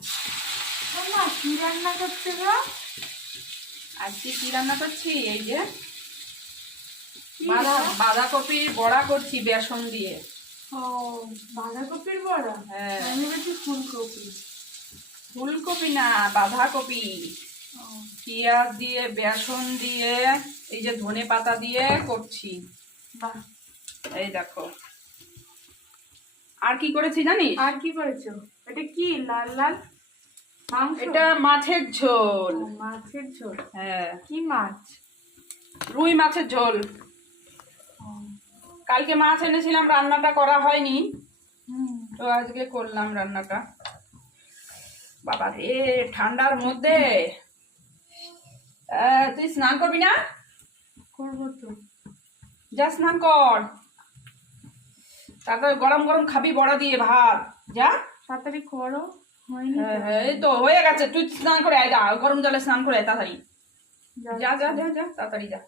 মা কি রান্না করছে গো? আজকে কি রান্না করছি? এই যে বাঁধা বাঁধাকপির বড়া করছি বেসন দিয়ে। ও বাঁধাকপির বড়া? হ্যাঁ। আমি বলছি ফুলকপি। ফুলকপি না বাঁধাকপি। পেঁয়াজ দিয়ে বেসন দিয়ে এই যে ধনে পাতা দিয়ে করছি। বাহ। এই দেখো। আর কি করেছি জানিস? আর কি করেছ? এটা কি? লাল লাল? এটা মাছের ঝোল। মাছের ঝোল। হ্যাঁ। কি মাছ? রুই মাছের ঝোল। কালকে মাছ এনেছিলাম রান্নাটা করা হয়নি। তো আজকে করলাম রান্নাটা। বাবা রে ঠান্ডার মধ্যে। তুই স্নান করবি না? করব তো। যা স্নান কর। তারপর গরম গরম খাবি বড়া দিয়ে ভাত। যা। তাড়াতাড়ি করো হয়নি হ্যাঁ? হ্যাঁ এই তো হয়ে গেছে। তুই স্নান করে আয় গরম জলে স্নান করে আয় তাড়াতাড়ি। যা- যা যা। যা যা তাড়াতাড়ি যা।